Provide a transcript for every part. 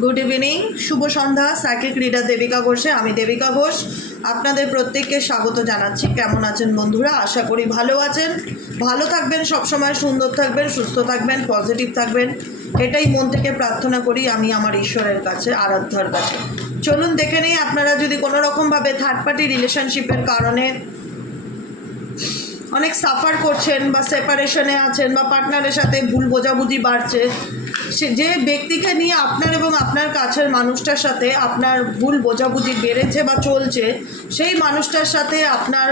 Good evening, শুভ সন্ধ্যা। Psychic reader Devika ঘোষে আমি দেবিকা ঘোষ আপনাদের প্রত্যেককে স্বাগত জানাচ্ছি। কেমন আছেন বন্ধুরা? আশা করি ভালো আছেন, ভালো থাকবেন, সবসময় সুন্দর থাকবেন, সুস্থ থাকবেন, পজিটিভ থাকবেন, এটাই মন থেকে প্রার্থনা করি আমি আমার ঈশ্বরের কাছে, আরাধ্যার কাছে। চলুন দেখে নেই, আপনারা যদি কোনো রকমভাবে থার্ড পার্টি রিলেশনশিপের কারণে অনেক সাফার করছেন বা সেপারেশনে আছেন বা পার্টনারের সাথে ভুল বোঝাবুঝি বাড়ছে, সে যে ব্যক্তিকে নিয়ে আপনার এবং আপনার কাছের মানুষটার সাথে আপনার ভুল বোঝাবুঝি বেড়েছে বা চলছে, সেই মানুষটার সাথে আপনার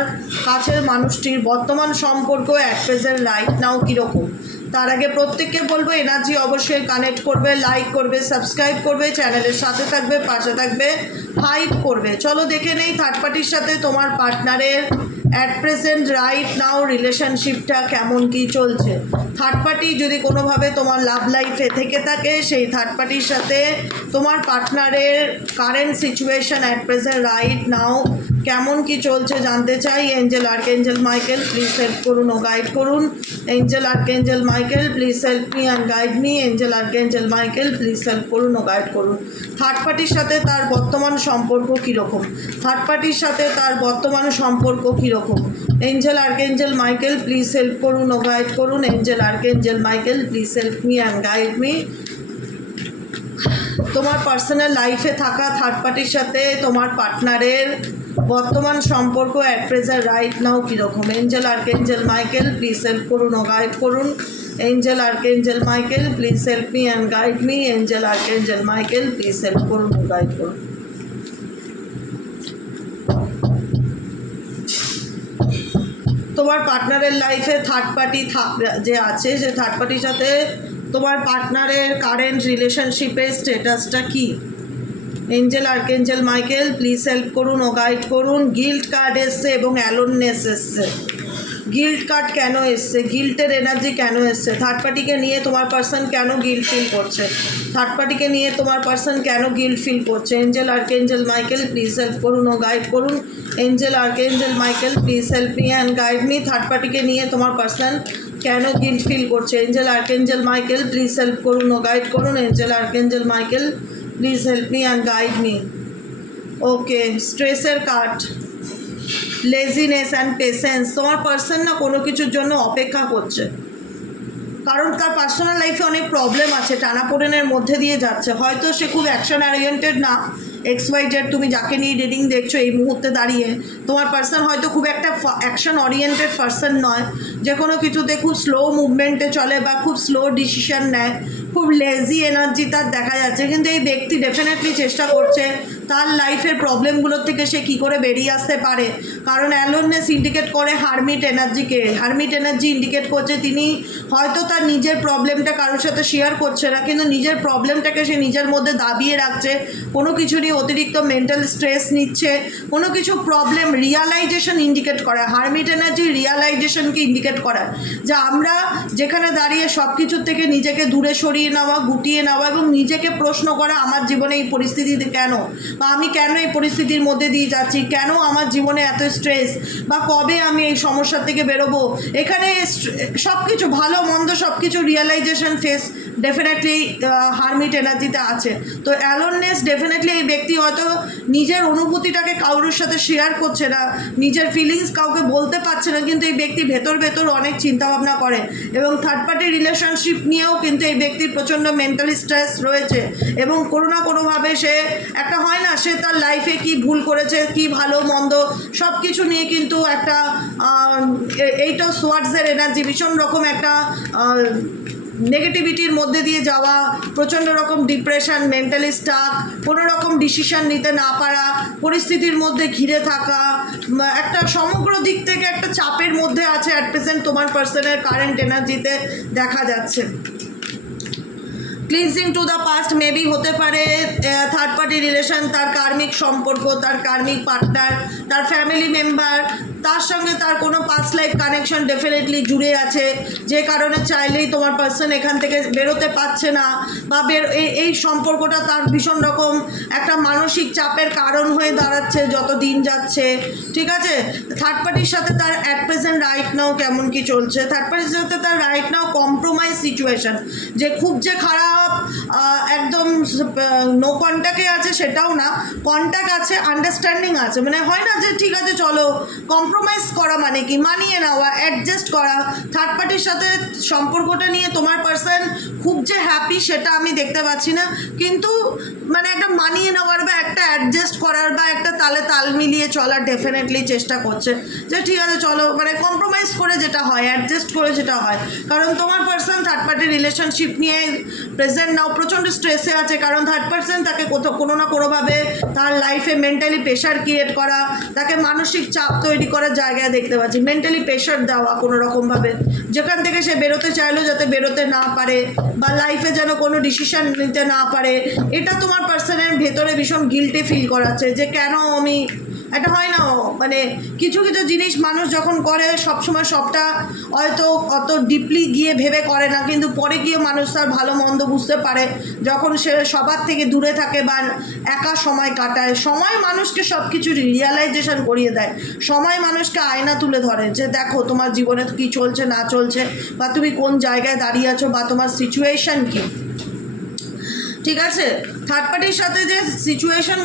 কাছের মানুষটির বর্তমান সম্পর্ক অ্যাট প্রেজেন্ট রাইট নাও কীরকম, তার আগে প্রত্যেককে বলবো এনার্জি অবশ্যই কানেক্ট করবে, লাইক করবে, সাবস্ক্রাইব করবে, চ্যানেলের সাথে থাকবে, পাশে থাকবে, হাইপ করবে। চলো দেখে নেই থার্ড পার্টির সাথে তোমার পার্টনারের অ্যাট প্রেজেন্ট রাইট নাও রিলেশনশিপটা কেমন কি চলছে। থার্ড পার্টি যদি কোনোভাবে তোমার লাভ লাইফে থেকে থাকে, সেই থার্ড পার্টির সাথে তোমার পার্টনারের current situation at present right now কেমন কি চলছে জানতে চাই। Angel archangel Michael please help করুন ও গাইড করুন। Angel archangel Michael please help me and guide me. Angel archangel Michael please help করুন ও গাইড করুন। থার্ড পার্টির সাথে তার বর্তমান সম্পর্ক কীরকম, থার্ড পার্টির সাথে তার বর্তমান সম্পর্ক কীরকম। Angel archangel Michael please help করুন ও গাইড করুন। Angel archangel Michael please help me and guide me. তোমার পার্সোনাল লাইফে থাকা থার্ড পার্টির সাথে তোমার পার্টনারের বর্তমান সম্পর্ক অ্যাট প্রেজেন্ট রাইট নাও কীরকম। Angel archangel Michael please help করুন ও গাইড করুন। Angel archangel Michael please help me and guide me. Angel archangel Michael please help করুন ও গাইড করুন। তোমার পার্টনারের লাইফে থার্ড পার্টি যে আছে, সে থার্ড পার্টির সাথে তোমার পার্টনারের কারেন্ট রিলেশনশিপের স্ট্যাটাসটা কী। Angel archangel Michael please help করুন ও গাইড করুন। গিল্ট কার্ড এসছে এবং অ্যালোননেস এসছে। গিল্ট কার্ড কেন এসছে, গিল্টের এনার্জি কেন এসছে, থার্ড পার্টিকে নিয়ে তোমার পার্সন কেন গিল্ট ফিল করছে, থার্ড পার্টিকে নিয়ে তোমার পার্সন কেন গিল্ট ফিল করছে। Angel archangel Michael please help করুন ও গাইড করুন। Angel archangel Michael please help me and guide me. Third পার্টিকে নিয়ে তোমার পার্সন কেন গিল্ট ফিল করছে। Angel archangel Michael please help করুন ও গাইড করুন। Angel archangel Michael please help me and guide me. Okay, স্ট্রেসের কার্ড, লেজিনেস অ্যান্ড পেশেন্স। তোমার পার্সন না কোনো কিছুর জন্য অপেক্ষা করছে, কারণ তার পার্সোনাল লাইফে অনেক প্রবলেম আছে, টানাপোড়েনের মধ্যে দিয়ে যাচ্ছে। হয়তো সে খুব অ্যাকশন ওরিয়েন্টেড না, XYZ তুমি যাকে নিয়ে রিডিং দেখছো এই মুহূর্তে দাঁড়িয়ে, তোমার পার্সন হয়তো খুব একটা অ্যাকশন ওরিয়েন্টেড পার্সন নয়, যে কোনো কিছুতে খুব স্লো মুভমেন্টে চলে বা খুব স্লো ডিসিশন নেয়, খুব লেজি এনার্জি তার দেখা যাচ্ছে। কিন্তু এই ব্যক্তি ডেফিনেটলি চেষ্টা করছে তার লাইফের প্রবলেমগুলোর থেকে সে কী করে বেরিয়ে আসতে পারে, কারণ অ্যালোননেস ইন্ডিকেট করে হারমিট এনার্জিকে। হারমিট এনার্জি ইন্ডিকেট করছে তিনি হয়তো তার নিজের প্রবলেমটা কারোর সাথে শেয়ার করছে না, কিন্তু নিজের প্রবলেমটাকে সে নিজের মধ্যে দাবিয়ে রাখছে, কোনো কিছু নিয়ে অতিরিক্ত মেন্টাল স্ট্রেস নিচ্ছে, কোনো কিছু প্রবলেম রিয়ালাইজেশন ইন্ডিকেট করে। হারমিট এনার্জি রিয়ালাইজেশনকে ইন্ডিকেট করে, যে আমরা যেখানে দাঁড়িয়ে সব কিছুর থেকে নিজেকে দূরে সরিয়ে নেওয়া, গুটিয়ে নেওয়া এবং নিজেকে প্রশ্ন করা আমার জীবনে এই পরিস্থিতিতে কেন, বা আমি কেন এই পরিস্থিতির মধ্যে দিয়ে যাচ্ছি, কেন আমার জীবনে এত স্ট্রেস, বা কবে আমি এই সমস্যা থেকে বেরোবো। এখানে সব কিছু ভালো মন্দ সব কিছু রিয়েলাইজেশন ফেস ডেফিনেটলি হারমিট এনার্জিতে আছে। তো অ্যালোননেস ডেফিনেটলি এই ব্যক্তি হয়তো নিজের অনুভূতিটাকে কারোর সাথে শেয়ার করছে না, নিজের ফিলিংস কাউকে বলতে পারছে না, কিন্তু এই ব্যক্তি ভেতর ভেতর অনেক চিন্তাভাবনা করে এবং থার্ড পার্টি রিলেশনশিপ নিয়েও কিন্তু এই ব্যক্তির প্রচণ্ড মেন্টালি স্ট্রেস রয়েছে এবং কোনো না কোনোভাবে সে একটা হয় না, সে তার লাইফে কি ভুল করেছে, কি ভালো মন্দ সব কিছু নিয়ে কিন্তু একটা এইটা সোয়ার্ডসের এনার্জি, ভীষণ রকম একটা নেগেটিভিটির মধ্যে দিয়ে যাওয়া, প্রচণ্ড রকম ডিপ্রেশন, মেন্টালি স্টাক, কোনো রকম ডিসিশন নিতে না পারা, পরিস্থিতির মধ্যে ঘিরে থাকা, একটা সমগ্র দিক থেকে একটা চাপের মধ্যে আছে অ্যাট প্রেজেন্ট তোমার পার্সনের কারেন্ট এনার্জিতে দেখা যাচ্ছে। Cleansing to the past maybe হতে পারে থার্ড পার্টি রিলেশন, তার কার্মিক সম্পর্ক, তার কার্মিক পার্টনার, তার ফ্যামিলি মেম্বার, তার সঙ্গে তার কোনো পাস্ট লাইফ কানেকশন ডেফিনেটলি জুড়ে আছে, যে কারণে চাইলেই তোমার পার্সন এখান থেকে বেরোতে পারছে না, বা এই সম্পর্কটা তার ভীষণ রকম একটা মানসিক চাপের কারণ হয়ে দাঁড়াচ্ছে যত দিন যাচ্ছে। ঠিক আছে, থার্ড পার্টির সাথে তার অ্যাট প্রেজেন্ট রাইট নাও কেমন কি চলছে। থার্ড পার্টির সাথে তার রাইট নাও কম্প্রোমাইজ সিচুয়েশন, যে খুব যে খারাপ একদম নো কন্ট্যাক্টে আছে সেটাও না, কন্ট্যাক্ট আছে, আন্ডারস্ট্যান্ডিং আছে, মানে হয় না যে ঠিক আছে চলো কম্প্রোমাইজ করা মানে কি মানিয়ে নেওয়া, অ্যাডজাস্ট করা। থার্ড পার্টির সাথে সম্পর্কটা নিয়ে তোমার পার্সন খুব যে হ্যাপি সেটা আমি দেখতে পাচ্ছি না, কিন্তু মানে একটা মানিয়ে নেওয়ার বা একটা অ্যাডজাস্ট করার বা একটা তালে তাল মিলিয়ে চলার ডেফিনেটলি চেষ্টা করছে যে ঠিক আছে চলো, মানে কম্প্রোমাইজ করে যেটা হয়, অ্যাডজাস্ট করে যেটা হয়। কারণ তোমার পার্সন থার্ড পার্টি রিলেশনশিপ নিয়ে প্রেজেন্ট নাও প্রচণ্ড স্ট্রেসে আছে, কারণ থার্ড পার্সন তাকে কোনো না কোনোভাবে তার লাইফে মেন্টালি প্রেশার ক্রিয়েট করা, তাকে মানসিক চাপ তৈরি করার জায়গায় দেখতে পাচ্ছি, মেন্টালি প্রেশার দেওয়া কোনো রকমভাবে, যেখান থেকে সে বেরোতে চাইলেও যাতে বেরোতে না পারে বা লাইফে যেন কোনো ডিসিশন নিতে না পারে। এটা তোমার পার্সনের ভেতরে ভীষণ গিল্টি ফিল করাচ্ছে যে কেন আমি, এটা হয় না মানে কিছু কিছু জিনিস মানুষ যখন করে সবসময় সবটা হয়তো অত ডিপলি গিয়ে ভেবে করে না, কিন্তু পরে গিয়ে মানুষ তার ভালো মন্দ বুঝতে পারে যখন সে সবার থেকে দূরে থাকে বা একা সময় কাটায়। সময় মানুষকে সব কিছু রিয়ালাইজেশন করিয়ে দেয়, সময় মানুষকে আয়না তুলে ধরে যে দেখো তোমার জীবনে কী চলছে না চলছে, বা তুমি কোন জায়গায় দাঁড়িয়ে আছো, বা তোমার সিচুয়েশান কী। ঠিক আছে, থার্ড পার্টির সাথে যে সিচুয়েশন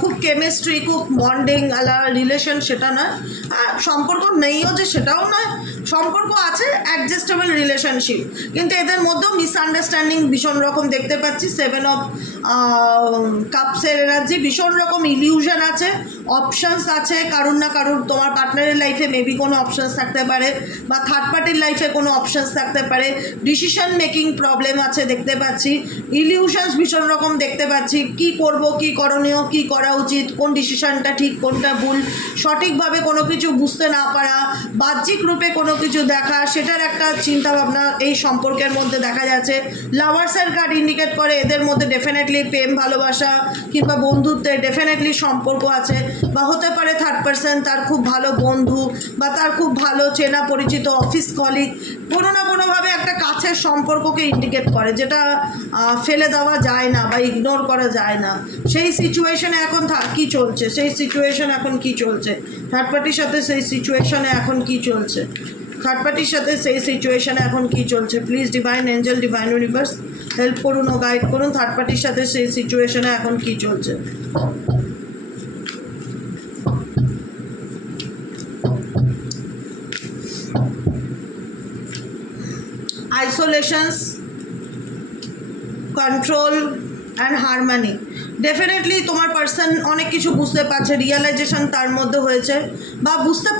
খুব কেমিস্ট্রি, খুব বন্ডিং আলা রিলেশন সেটা নয়, সম্পর্ক নেইও যে সেটাও নয়, সম্পর্ক আছে, অ্যাডজাস্টেবল রিলেশনশিপ, কিন্তু এদের মধ্যেও মিসআন্ডারস্ট্যান্ডিং ভীষণ রকম দেখতে পাচ্ছি। 7 অফ কাপসের এনার্জি, ভীষণ রকম ইলিউশন আছে, অপশানস আছে, কারুর না কারুর তোমার পার্টনারের লাইফে মেবি কোনো অপশানস থাকতে পারে বা থার্ড পার্টির লাইফে কোনো অপশানস থাকতে পারে, ডিসিশন মেকিং প্রবলেম আছে দেখতে পাচ্ছি, ইলিউশনস ভীষণ রকম দেখতে পাচ্ছি, কি করব, কি করণীয়, কি করা উচিত, কোন ডিসিশনটা ঠিক কোনটা ভুল, সঠিকভাবে কোনো কিছু বুঝতে না পারা, বাহ্যিক রূপে কোনো কিছু দেখা, সেটার একটা চিন্তাভাবনা এই সম্পর্কের মধ্যে দেখা যাচ্ছে। লাভার্সের কার্ড ইন্ডিকেট করে এদের মধ্যে ডেফিনেটলি প্রেম ভালোবাসা কিংবা বন্ধুত্বের ডেফিনেটলি সম্পর্ক আছে, বা হতে পারে থার্ড পার্সন তার খুব ভালো বন্ধু বা তার খুব ভালো চেনা পরিচিত অফিস কলিগ, কোনো না কোনোভাবে একটা কাছের সম্পর্ককে ইন্ডিকেট করে, যেটা ফেলে দেওয়া যায় না বা ইগনোর করা যায় না। সেই সিচুয়েশনে এখন কী চলছে, সেই সিচুয়েশন এখন কী চলছে থার্ড পার্টির সাথে, সেই সিচুয়েশনে এখন কী চলছে থার্ড পার্টির সাথে, সেই সিচুয়েশনে এখন কী চলছে। Please divine Angel, divine universe help করুন ও গাইড করুন, থার্ড পার্টির সাথে সেই সিচুয়েশনে এখন কী চলছে। আইসোলেশনস, কন্ট্রোল অ্যান্ড হারমানি, ডেফিনেটলি তোমার পার্সন অনেক কিছু বুঝতে পারছে, রিয়েলাইজেশন তার মধ্যে হয়েছে, বা বুঝতে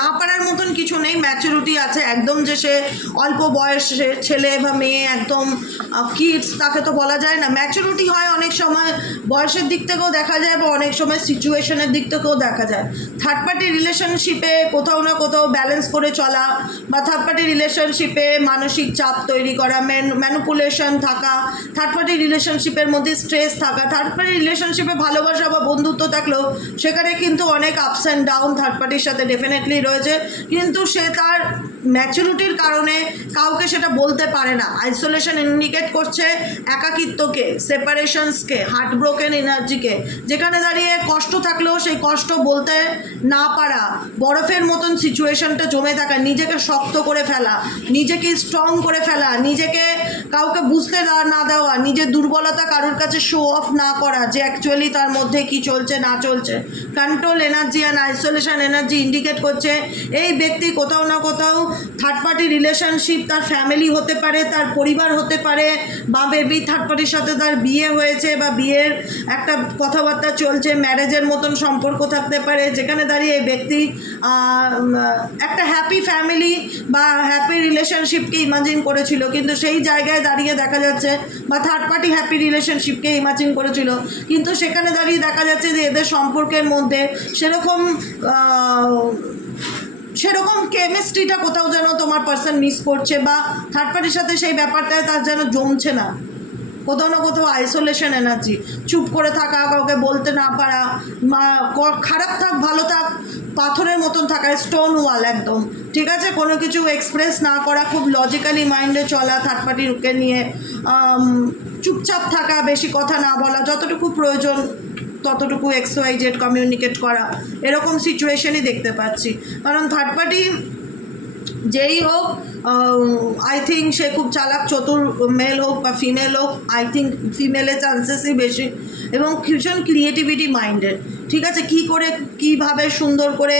না পারার মতন কিছু নেই, ম্যাচুরিটি আছে একদম, যে সে অল্প বয়সে ছেলে বা মেয়ে একদম কিডস তাকে তো বলা যায় না, ম্যাচুরিটি হয় অনেক সময় বয়সের দিক থেকেও দেখা যায় বা অনেক সময় সিচুয়েশনের দিক থেকেও দেখা যায়। থার্ড পার্টি রিলেশনশিপে কোথাও না কোথাও ব্যালেন্স করে চলা, বা থার্ড পার্টি রিলেশনশিপে মানসিক চাপ তৈরি করা, ম্যানুপুলেশন থাকা, থার্ড পার্টি রিলেশনশিপের মধ্যে স্ট্রেস থাকা, থার্ড পার্টি রিলেশনশিপে ভালোবাসা বা বন্ধুত্ব থাকলেও সেখানে কিন্তু অনেক আপস অ্যান্ড ডাউন থার্ড পার্টির সাথে ডেফিনেটলি রয়েছে, কিন্তু সে তার ম্যাচুরিটির কারণে কাউকে সেটা বলতে পারে না। আইসোলেশন ইন্ডিকেট করছে একাকিত্বকে, সেপারেশনসকে, হার্ট ব্রোকেন এনার্জিকে, যেখানে দাঁড়িয়ে কষ্ট থাকলেও সেই কষ্ট বলতে না পারা, বরফের মতন সিচুয়েশনটা জমে থাকা, নিজেকে শক্ত করে ফেলা, নিজেকে স্ট্রং করে ফেলা, নিজেকে কাউকে বুঝতে না দেওয়া, নিজের দুর্বলতা কারোর কাছে শো অফ না করা যে অ্যাকচুয়ালি তার মধ্যে কি চলছে না চলছে। Control energy and isolation energy indicate করছে এই ব্যক্তি কোথাও না কোথাও থার্ড পার্টি রিলেশনশিপ, তার ফ্যামিলি হতে পারে, তার পরিবার হতে পারে, বা বেবি থার্ড পার্টির সাথে তার বিয়ে হয়েছে বা বিয়ের একটা কথাবার্তা চলছে, ম্যারেজের মতন সম্পর্ক থাকতে পারে, যেখানে দাঁড়িয়ে এই ব্যক্তি একটা হ্যাপি ফ্যামিলি বা হ্যাপি রিলেশনশিপকে ইমাজিন করেছিল, কিন্তু সেই জায়গায় দাঁড়িয়ে দেখা যাচ্ছে, বা থার্ড পার্টি হ্যাপি রিলেশনশিপকে ইমাজিন করেছিল, কিন্তু সেখানে দাঁড়িয়ে দেখা যাচ্ছে যে এদের সম্পর্কের মধ্যে সেরকম কেমিস্ট্রিটা কোথাও যেন তোমার পার্সন মিস করছে, বা থার্ড পার্টির সাথে সেই ব্যাপারটায় তার যেন জমছে না, কোথাও না কোথাও আইসোলেশন এনার্জি, চুপ করে থাকা, কাউকে বলতে না পারা, খারাপ থাক ভালো থাক পাথরের মতন থাকা, স্টোন ওয়াল একদম, ঠিক আছে, কোনো কিছু এক্সপ্রেস না করা, খুব লজিক্যালি মাইন্ডে চলা, থার্ড পার্টিকে নিয়ে চুপচাপ থাকা, বেশি কথা না বলা, যতটুকু প্রয়োজন ততটুকু XYZ কমিউনিকেট করা, এরকম সিচুয়েশনই দেখতে পাচ্ছি। কারণ থার্ড পার্টি যেই হোক আই থিঙ্ক সে খুব চালাক চতুর, মেল হোক বা ফিমেল হোক, আই থিঙ্ক ফিমেলের চান্সেসই বেশি, এবং ভীষণ ক্রিয়েটিভিটি মাইন্ডেড। ঠিক আছে, কী করে কীভাবে সুন্দর করে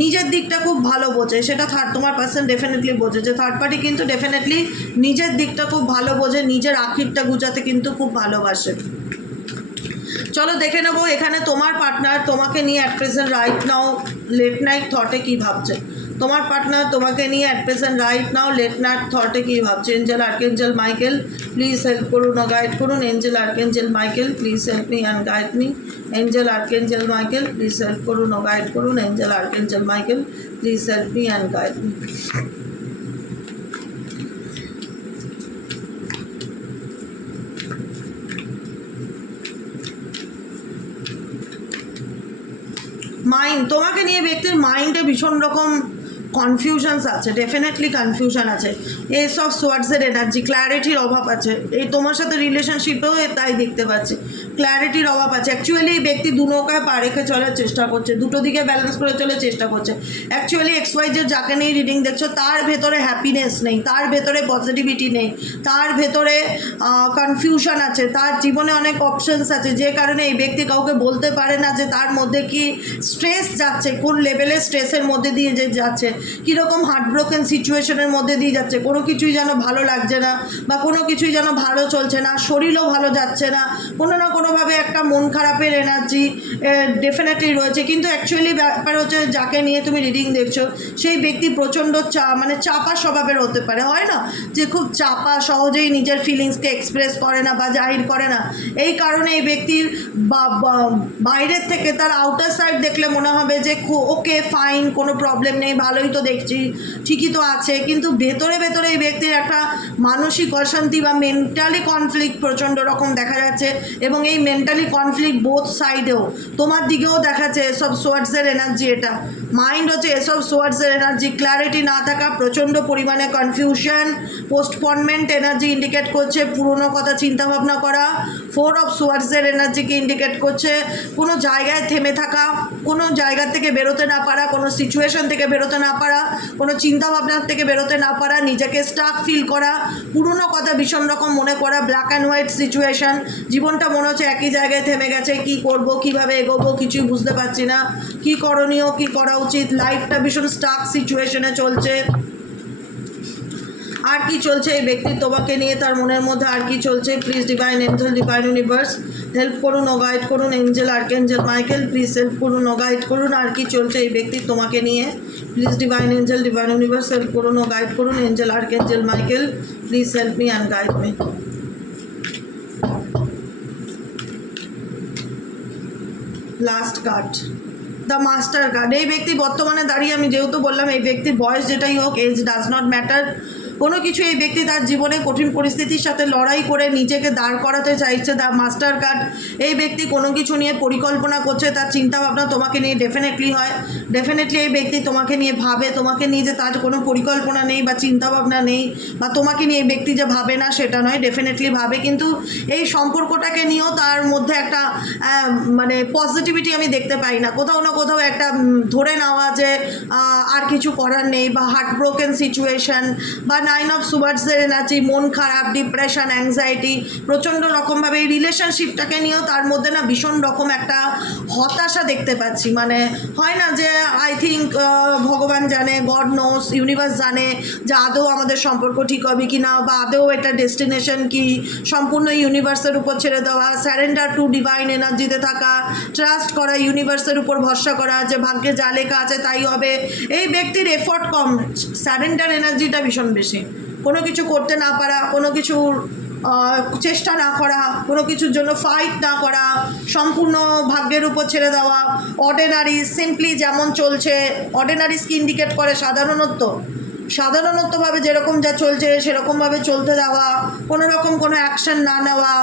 নিজের দিকটা খুব ভালো বোঝে, সেটা তোমার পার্সন ডেফিনেটলি বোঝে। যে থার্ড পার্টি কিন্তু ডেফিনেটলি নিজের দিকটা খুব ভালো বোঝে, নিজের আখিরটা গুজাতে কিন্তু খুব ভালোবাসে। চলো দেখে নেবো এখানে তোমার পার্টনার তোমাকে নিয়ে at present right now late night থটে কী ভাবছে। তোমার পার্টনার তোমাকে নিয়ে at present right now late night থটে কী ভাবছে। Angel archangel Michael please help করুন ও গাইড করুন। Angel archangel Michael please help me and guide me. Angel archangel Michael please help করুন ও গাইড করুন। Angel archangel Michael please help me and guide me. Mind তোমাকে নিয়ে ব্যক্তির মাইন্ডে ভীষণ রকম কনফিউশনস আছে, ডেফিনেটলি কনফিউশন আছে। এস অফ সোয়ার্ডসের এনার্জি, ক্ল্যারিটির অভাব আছে। এই তোমার সাথে রিলেশনশিপেও তাই দেখতে পাচ্ছি, ক্ল্যারিটির অভাব আছে। অ্যাকচুয়ালি এই ব্যক্তি দু নৌকায় পা রেখে চলার চেষ্টা করছে, দুটো দিকে ব্যালেন্স করে চলার চেষ্টা করছে। অ্যাকচুয়ালি XY যে যাকে নিয়ে রিডিং দেখছো তার ভেতরে হ্যাপিনেস নেই, তার ভেতরে পজিটিভিটি নেই, তার ভেতরে কনফিউশন আছে, তার জীবনে অনেক অপশনস আছে, যে কারণে এই ব্যক্তি কাউকে বলতে পারে না যে তার মধ্যে কি স্ট্রেস যাচ্ছে, কোন লেভেলের স্ট্রেসের মধ্যে দিয়ে যে যাচ্ছে, কীরকম হার্টব্রোকেন সিচুয়েশনের মধ্যে দিয়ে যাচ্ছে, কোনো কিছুই যেন ভালো লাগছে না বা কোনো কিছুই যেন ভালো চলছে না, শরীরও ভালো যাচ্ছে না, কোনো না কোনোভাবে একটা মন খারাপের এনার্জি ডেফিনেটলি রয়েছে। কিন্তু অ্যাকচুয়ালি ব্যাপার হচ্ছে যাকে নিয়ে তুমি রিডিং দেখছো সেই ব্যক্তি প্রচণ্ড মানে চাপা স্বভাবের হতে পারে, হয় না যে খুব চাপা, সহজেই নিজের ফিলিংসকে এক্সপ্রেস করে না বা জাহির করে না। এই কারণে এই ব্যক্তির বাইরের থেকে তার আউটার সাইড দেখলে মনে হবে যে ওকে ফাইন, কোনো প্রবলেম নেই, ভালোই তো দেখছি, ঠিকই তো আছে, কিন্তু ভেতরে ভেতরে এই ব্যক্তির একটা মানসিক অশান্তি বা মেন্টালি কনফ্লিক্ট প্রচণ্ড রকম দেখা যাচ্ছে। এবং এই মেন্টালি কনফ্লিক্ট বোথ সাইডেও, তোমার দিকেও দেখাচ্ছে এসব সোয়ার্ডসের এনার্জি। এটা মাইন্ড হচ্ছে এসব সোয়ার্ডসের এনার্জি, ক্ল্যারিটি না থাকা, প্রচণ্ড পরিমাণে কনফিউশন, পোস্টপনমেন্ট এনার্জি ইন্ডিকেট করছে, পুরনো কথা চিন্তাভাবনা করা। 4 অফ সোয়ার্ডসের এনার্জিকে ইন্ডিকেট করছে কোনো জায়গায় থেমে থাকা, কোনো জায়গা থেকে বেরোতে না পারা, কোনো সিচুয়েশন থেকে বেরোতে না পারা, কোনো চিন্তাভাবনার থেকে বেরোতে না পারা, নিজেকে স্টাক ফিল করা, পুরনো কথা ভীষণ রকম মনে করা, ব্ল্যাক অ্যান্ড হোয়াইট সিচুয়েশন, জীবনটা মনে হচ্ছে একই জায়গায় থেমে গেছে, কি করব, কিভাবে এগোবো কিছুই বুঝতে পারছি না, কি করণীয়, কি করা উচিত, লাইফটা ভীষণ স্টাক সিচুয়েশনে চলছে। আর কি চলছে এই ব্যক্তির তোমাকে নিয়ে, তার মনের মধ্যে আর কি চলছে? Please divine Angel, divine universe help করুন ও গাইড করুন। Angel archangel Michael please help করুন ও গাইড করুন। আর কি চলছে এই ব্যক্তির তোমাকে নিয়ে? Please divine Angel, divine universe help করুন ও গাইড করুন। Angel archangel Michael please help me and guide me. Last card, the master card. এই ব্যক্তি বর্তমানে দাঁড়িয়ে, আমি যেহেতু বললাম এই ব্যক্তির বয়স যেটাই হোক, এজ ডাজ নট ম্যাটার, কোনো কিছু এই ব্যক্তি তার জীবনে কঠিন পরিস্থিতির সাথে লড়াই করে নিজেকে দাঁড় করাতে চাইছে। দ্য মাস্টার কার্ড, এই ব্যক্তি কোনো কিছু নিয়ে পরিকল্পনা করছে, তার চিন্তাভাবনা তোমাকে নিয়ে ডেফিনেটলি হয়, ডেফিনেটলি এই ব্যক্তি তোমাকে নিয়ে ভাবে, তোমাকে নিয়ে যে তার কোনো পরিকল্পনা নেই বা চিন্তাভাবনা নেই, বা তোমাকে নিয়ে এই ব্যক্তি যে ভাবে না সেটা নয়, ডেফিনেটলি ভাবে। কিন্তু এই সম্পর্কটাকে নিয়েও তার মধ্যে একটা মানে পজিটিভিটি আমি দেখতে পাই না, কোথাও না কোথাও একটা ধরে নেওয়া যে আর কিছু করার নেই, বা হার্ট ব্রোকেন সিচুয়েশন, বা 9 অফ সোয়ার্ডসের এনার্জি, মন খারাপ, ডিপ্রেশন, অ্যাংজাইটি, প্রচণ্ড রকমভাবে এই রিলেশনশিপটাকে নিয়েও তার মধ্যে না ভীষণ রকম একটা হতাশা দেখতে পাচ্ছি। মানে হয় না যে আই থিঙ্ক ভগবান জানে, গড নোস, ইউনিভার্স জানে যে আদৌ আমাদের সম্পর্ক ঠিক হবে কি না, বা আদৌ এটা ডেস্টিনেশন কি, সম্পূর্ণ ইউনিভার্সের উপর ছেড়ে দেওয়া, স্যারেন্ডার টু ডিভাইন এনার্জিতে থাকা, ট্রাস্ট করা, ইউনিভার্সের উপর ভরসা করা যে ভাগ্যে যা লেখা আছে তাই হবে। এই ব্যক্তির এফোর্ট কম, স্যারেন্ডার এনার্জিটা ভীষণ বেশি। কোনো কিছু করতে না পারা, কোনো কিছুর চেষ্টা না করা, কোনো কিছুর জন্য ফাইট না করা, সম্পূর্ণ ভাগ্যের উপর ছেড়ে দেওয়া, অর্ডিনারি, সিম্পলি যেমন চলছে, অর্ডিনারিসকে ইন্ডিকেট করে সাধারণতভাবে যেরকম যা চলছে সেরকমভাবে চলতে দেওয়া, কোনো রকম কোনো অ্যাকশন না নেওয়া,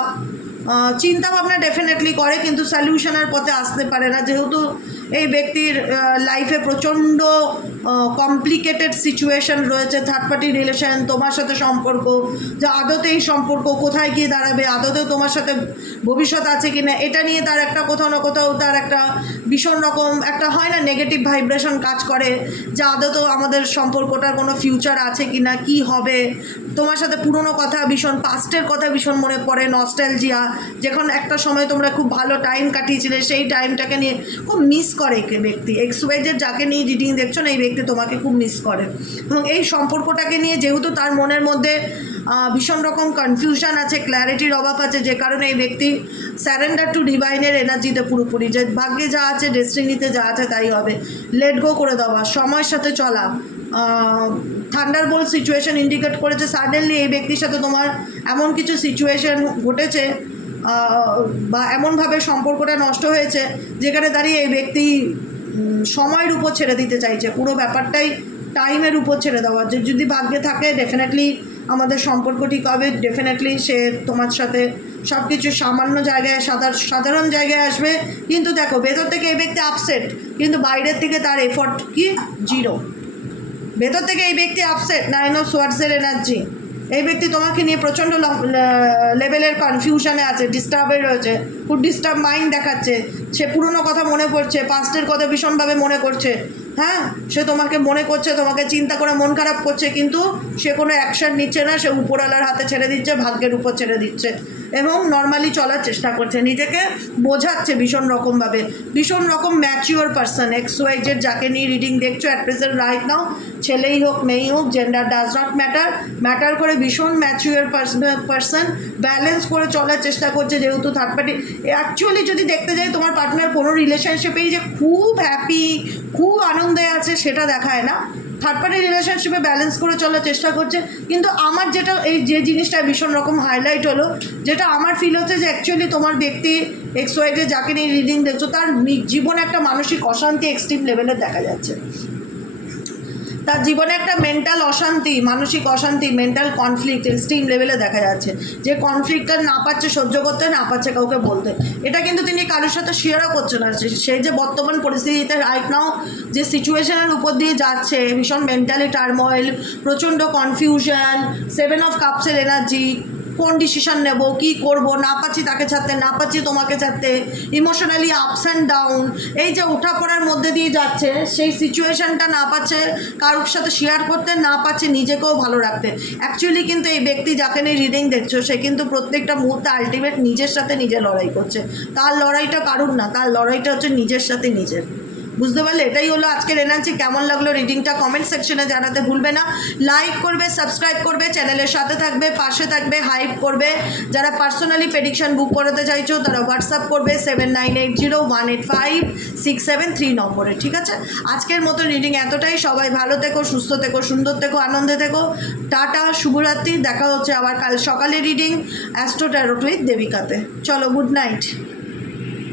চিন্তাভাবনা ডেফিনেটলি করে কিন্তু সলিউশনের পথে আসতে পারে না, যেহেতু এই ব্যক্তির লাইফে প্রচণ্ড কমপ্লিকেটেড সিচুয়েশন রয়েছে, থার্ড পার্টি রিলেশন, তোমার সাথে সম্পর্ক, যে আদতে এই সম্পর্ক কোথায় গিয়ে দাঁড়াবে, আদতেও তোমার সাথে ভবিষ্যৎ আছে কি না, এটা নিয়ে তার একটা কোথাও না কোথাও তার একটা ভীষণ রকম একটা হয় না নেগেটিভ ভাইব্রেশন কাজ করে, যে আদতেও আমাদের সম্পর্কটার কোনো ফিউচার আছে কি না, কী হবে। তোমার সাথে পুরনো কথা ভীষণ, পাস্টের কথা ভীষণ মনে পড়ে, নস্টালজিয়া, যখন একটা সময় তোমরা খুব ভালো টাইম কাটিয়েছিলে সেই টাইমটাকে নিয়ে খুব মিস করে ব্যক্তি। এক্সওয়াইজেড যাকে নিয়ে রিডিং দেখছো না, এই ব্যক্তি তোমাকে খুব মিস করে, এবং এই সম্পর্কটাকে নিয়ে যেহেতু তার মনের মধ্যে ভীষণ রকম কনফিউশন আছে, ক্ল্যারিটির অভাব আছে, যে কারণে এই ব্যক্তি স্যারেন্ডার টু ডিভাইনের এনার্জিতে পুরোপুরি, যে ভাগ্যে যা আছে, ডেস্টিনিতে যা আছে তাই হবে, লেট গো করে দেওয়া, সময়ের সাথে চলা। থান্ডারবোল্ট সিচুয়েশন ইন্ডিকেট করেছে সাডেনলি এই ব্যক্তির সাথে তোমার এমন কিছু সিচুয়েশন ঘটেছে বা এমনভাবে সম্পর্কটা নষ্ট হয়েছে যেখানে দাঁড়িয়ে এই ব্যক্তি সময়ের উপর ছেড়ে দিতে চাইছে, পুরো ব্যাপারটাই টাইমের উপর ছেড়ে দেওয়া, যে যদি ভাগ্যে থাকে ডেফিনেটলি আমাদের সম্পর্ক ঠিক হবে, ডেফিনেটলি সে তোমার সাথে সব কিছু সামান্য জায়গায় সাধারণ জায়গায় আসবে। কিন্তু দেখো ভেতর থেকে এই ব্যক্তি আপসেট, কিন্তু বাইরের থেকে তার এফর্ট কি জিরো। ভেতর থেকে এই ব্যক্তি আপসেট, 9 অফ সোয়ার্ডসের এনার্জি, এই ব্যক্তি তোমাকে নিয়ে প্রচণ্ড লেভেলের কনফিউশনে আছে, ডিস্টার্বে রয়েছে, খুব ডিস্টার্ব মাইন্ড দেখাচ্ছে, সে পুরনো কথা মনে পড়ছে, পাস্টের কথা ভীষণভাবে মনে করছে, হ্যাঁ সে তোমাকে মনে করছে, তোমাকে চিন্তা করে মন খারাপ করছে, কিন্তু সে কোনো অ্যাকশন নিচ্ছে না, সে উপরওয়ালার হাতে ছেড়ে দিচ্ছে, ভাগ্যের উপর ছেড়ে দিচ্ছে, এবং নর্মালি চলার চেষ্টা করছে, নিজেকে বোঝাচ্ছে ভীষণ রকমভাবে, ভীষণ রকম ম্যাচিওর পারসন। এক্সওয়াইজেড যাকে নিয়ে রিডিং দেখছো অ্যাট প্রেজেন্ট রাইট নাও, ছেলেই হোক মেয়েই হোক, জেন্ডার ডাজ নট ম্যাটার করে, ভীষণ ম্যাচিওর পারসন, ব্যালেন্স করে চলার চেষ্টা করছে। যেহেতু থার্ড পার্টি অ্যাকচুয়ালি যদি দেখতে যাই তোমার পার্টনার কোনো রিলেশনশিপেই যে খুব হ্যাপি, খুব আনন্দে আছে সেটা দেখায় না, থার্ড পার্টি রিলেশনশিপে ব্যালেন্স করে চলার চেষ্টা করছে। কিন্তু আমার যেটা এই যে জিনিসটা ভীষণ রকম হাইলাইট হলো, যেটা আমার ফিল হচ্ছে যে অ্যাকচুয়ালি তোমার ব্যক্তি এক্সওয়াইজেড যাকে নিয়ে রিডিং দেখছো তার জীবনে একটা মানসিক অশান্তি এক্সট্রিম লেভেলে দেখা যাচ্ছে, তার জীবনে একটা মেন্টাল অশান্তি, মানসিক অশান্তি, মেন্টাল কনফ্লিক্ট এক্সট্রিম লেভেলে দেখা যাচ্ছে, যে কনফ্লিক্টটা না পাচ্ছে সহ্য করতে, না পাচ্ছে কাউকে বলতে। এটা কিন্তু তিনি কারোর সাথে শেয়ারও করছে না, সেই যে বর্তমান পরিস্থিতিতে রাইট নাও যে সিচুয়েশনের উপর দিয়ে যাচ্ছে, ভীষণ মেন্টালি টার্ময়েল, প্রচণ্ড কনফিউশন, 7 অফ কাপসের এনার্জি, কোন ডিসিশন নেব, কী করব, না পাচ্ছি তাকে ছাড়তে, না পাচ্ছি তোমাকে ছাড়তে, ইমোশনালি আপস অ্যান্ড ডাউন, এই যে ওঠা পড়ার মধ্যে দিয়ে যাচ্ছে, সেই সিচুয়েশনটা না পাচ্ছে কারোর সাথে শেয়ার করতে, না পাচ্ছে নিজেকেও ভালো রাখতে। অ্যাকচুয়ালি কিন্তু এই ব্যক্তি যাকে নিয়ে রিডিং দেখছো সে কিন্তু প্রত্যেকটা মুহূর্তে আলটিমেট নিজের সাথে নিজে লড়াই করছে, তার লড়াইটা কারুর না, তার লড়াইটা হচ্ছে নিজের সাথে নিজের। বুঝতে পারলে? এটাই হলো আজকের এনার্জি। কেমন লাগলো রিডিংটা কমেন্ট সেকশনে জানাতে ভুলবে না, লাইক করবে, সাবস্ক্রাইব করবে, চ্যানেলের সাথে থাকবে, পাশে থাকবে, হাইপ করবে। যারা পার্সোনালি প্রেডিকশন বুক করাতে চাইছো তারা হোয়াটসঅ্যাপ করবে 7980185673 নম্বরে, ঠিক আছে? আজকের মতো রিডিং এতটাই। সবাই ভালো থেকো, সুস্থ থেকো, সুন্দর থেকো, আনন্দে থেকো। টাটা, শুভরাত্রি। দেখা হচ্ছে আবার কাল সকালে রিডিং অ্যাস্ট্রো ট্যারোট উইথ দেবিকাতে। চলো, গুড নাইট।